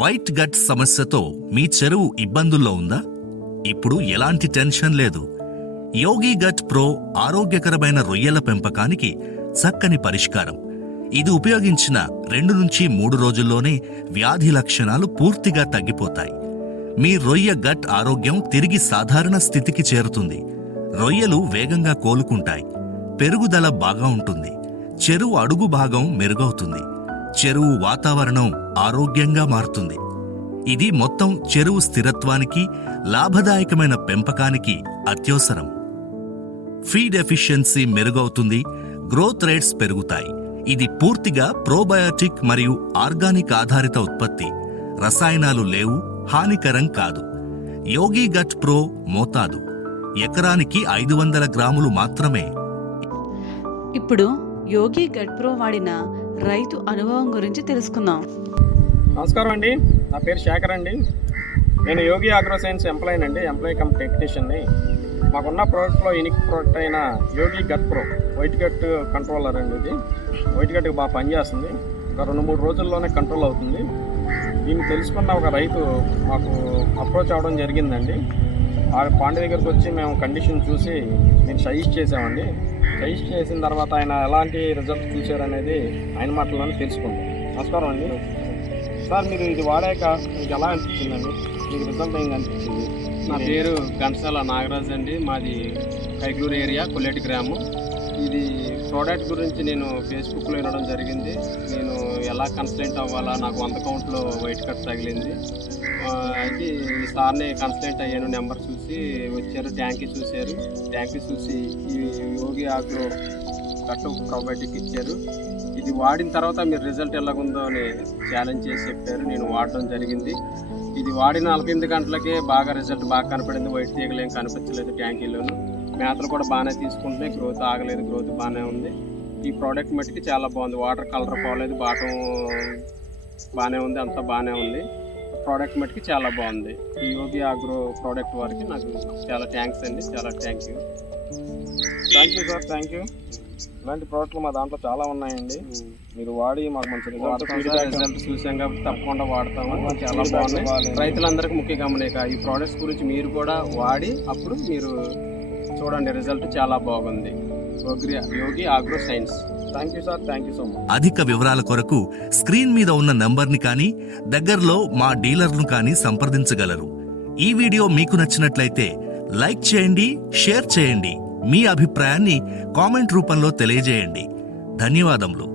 White gut సమస్యతో మీ చెరువు ఇబ్బందుల్లో ఉందా? ఇప్పుడు ఎలాంటి టెన్షన్ లేదు. యోగి గట్ ప్రో ఆరోగ్యకరమైన రొయ్యల పెంపకానికి చక్కని పరిష్కారం. ఇది ఉపయోగించిన రెండు నుంచి మూడు రోజుల్లోనే వ్యాధి లక్షణాలు పూర్తిగా తగ్గిపోతాయి. మీ రొయ్య గట్ ఆరోగ్యం తిరిగి సాధారణ స్థితికి చేరుతుంది. రొయ్యలు వేగంగా కోలుకుంటాయి. పెరుగుదల బాగా ఉంటుంది. చెరువు అడుగు భాగం మెరుగవుతుంది. చెరువు వాతావరణం ఆరోగ్యంగా మారుతుంది. ఇది మొత్తం చెరువు స్థిరత్వానికి లాభదాయకమైన పెంపకానికి అత్యవసరం. ఫీడ్ ఎఫిషియన్సీ మెరుగవుతుంది గ్రోత్ రేట్స్ పెరుగుతాయి. ఇది పూర్తిగా ప్రోబయోటిక్ మరియు ఆర్గానిక్ ఆధారిత ఉత్పత్తి. రసాయనాలు లేవు హానికరం కాదు. యోగి గట్ ప్రో మోతాదు. ఎకరానికి ఐదు వందల గ్రాములు మాత్రమే. ఇప్పుడు యోగి గడ్ప్రో వాడిన రైతు అనుభవం గురించి తెలుసుకుందాం. నమస్కారం అండి. నా పేరు శేఖర్ అండి. నేను యోగి ఆగ్రో సైన్స్ ఎంప్లాయీ అండి ఎంప్లాయీ కమ్ టెక్నీషియన్ని మాకున్న ప్రోడక్ట్లో యూనిక్ ప్రోడక్ట్ అయిన Yogi gut pro. White gut controller అండి ఇది. వైట్ గట్కి బాగా పనిచేస్తుంది. ఒక రెండు మూడు రోజుల్లోనే కంట్రోల్ అవుతుంది. దీన్ని తెలుసుకున్న ఒక రైతు మాకు అప్రోచ్ అవ్వడం జరిగిందండి. ఆ పాండే దగ్గరికి వచ్చి మేము కండిషన్ చూసి నేను సజెస్ట్ చేసామండి టెస్ట్ చేసిన తర్వాత ఆయన ఎలాంటి రిజల్ట్ చూశారనేది ఆయన మాటల్లోనే తెలుసుకుందాం. నమస్కారం అండి. సార్ మీరు ఇది వాడాక మీకు ఎలా అనిపించిందండి? మీకు రిజల్ట్ ఏం అనిపించింది నా పేరు గంటసాల నాగరాజ్ అండి. మాది కైకలూరు ఏరియా కొల్లెటి గ్రామం. ఇది ప్రోడక్ట్ గురించి నేను ఫేస్బుక్లో వినడం జరిగింది. నేను ఎలా కన్సల్టెంట్ అవ్వాలా నాకు వంద కౌంట్లో వైట్ కట్ తగిలింది. అయితే ఈ సార్ని కన్సల్టెంట్ అయ్యాను నెంబర్ చూసి వచ్చారు ట్యాంకీ చూశారు. ట్యాంకీ చూసి ఈ యోగి ఆగ్రో కట్టు కబడ్డీకి ఇచ్చారు. ఇది వాడిన తర్వాత మీరు రిజల్ట్ ఎలాగుందో అని ఛాలెంజ్ చేసి చెప్పారు నేను వాడడం జరిగింది. ఇది వాడిన నలభై ఎనిమిది గంటలకే బాగా రిజల్ట్ బాగా కనపడింది వైట్ తీగలేం కనిపించలేదు ట్యాంకీలోను మేతలు కూడా బాగానే తీసుకుంటున్నాయి. గ్రోత్ ఆగలేదు గ్రోత్ బాగానే ఉంది. ఈ ప్రోడక్ట్ మట్టికి చాలా బాగుంది. వాటర్ కలర్ పోలేదు బాటం బాగానే ఉంది అంతా బాగానే ఉంది. ప్రోడక్ట్ మట్టికి చాలా బాగుంది. ఈ యోగి ఆగ్రో ప్రోడక్ట్ వారికి నాకు చాలా థ్యాంక్స్ అండి. చాలా thank you thank you sir thank you ఇలాంటి ప్రోడక్ట్లు మా దాంట్లో చాలా ఉన్నాయండి. మీరు వాడి మాకు మంచి రిజల్ట్ చూసాం కాబట్టి తప్పకుండా వాడతాము. మంచి చాలా బాగున్నాయి. ఇవ్వాలి. రైతులందరికీ ముఖ్య గమనిక ఈ ప్రోడక్ట్స్ గురించి మీరు కూడా వాడి అప్పుడు మీరు చూడండి రిజల్ట్ చాలా బాగుంది. Yogi agro science thank you sir thank you so much అధిక వివరాల కొరకు స్క్రీన్ మీద ఉన్న నంబర్ని కానీ దగ్గరలో మా డీలర్ను కానీ సంప్రదించగలరు. ఈ వీడియో మీకు నచ్చినట్లయితే లైక్ చేయండి షేర్ చేయండి. మీ అభిప్రాయాన్ని కామెంట్ రూపంలో తెలియజేయండి. ధన్యవాదములు.